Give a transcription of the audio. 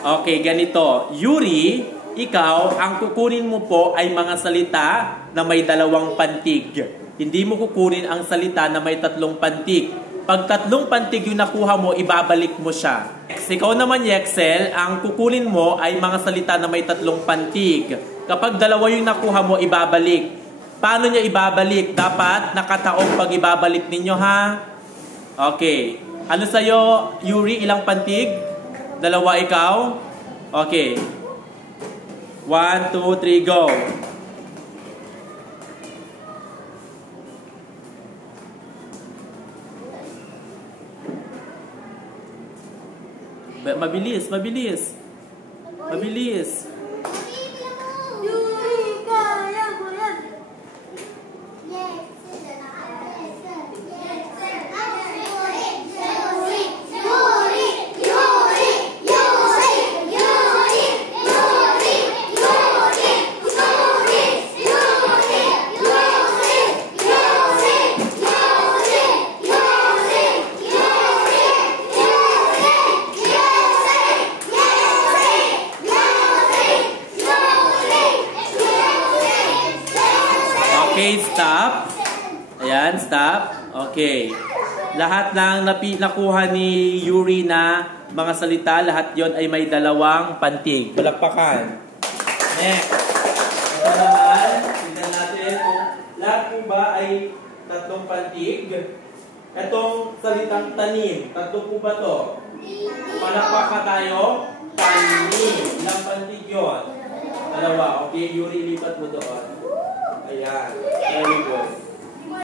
Okay, ganito. Yuri, ikaw, ang kukunin mo po ay mga salita na may dalawang pantig. Hindi mo kukunin ang salita na may tatlong pantig. Pag tatlong pantig yung nakuha mo, ibabalik mo siya. Ikaw naman, Yexel, ang kukunin mo ay mga salita na may tatlong pantig. Kapag dalawa yung nakuha mo, ibabalik. Paano niya ibabalik? Dapat nakataong pag ibabalik ninyo, ha? Okay. Ano sa'yo, Yuri? Ilang pantig? Dalawa ikaw? Okay. 1, 2, 3, go. Mabilis, mabilis. Mabilis. Okay, stop. Ayan, stop. Okay. Lahat ng nakuha ni Yuri na mga salita, lahat yon ay may dalawang pantig. Palakpakan. Next. Ito naman, tignan natin kung lahat po ba ay tatlong pantig. Itong salitang tanim, tatlo po ba to? Palakpakan tayo. Tanim. Ilang pantig yun? Dalawa. Okay, Yuri, lipat mo doon. Ayan. Very good.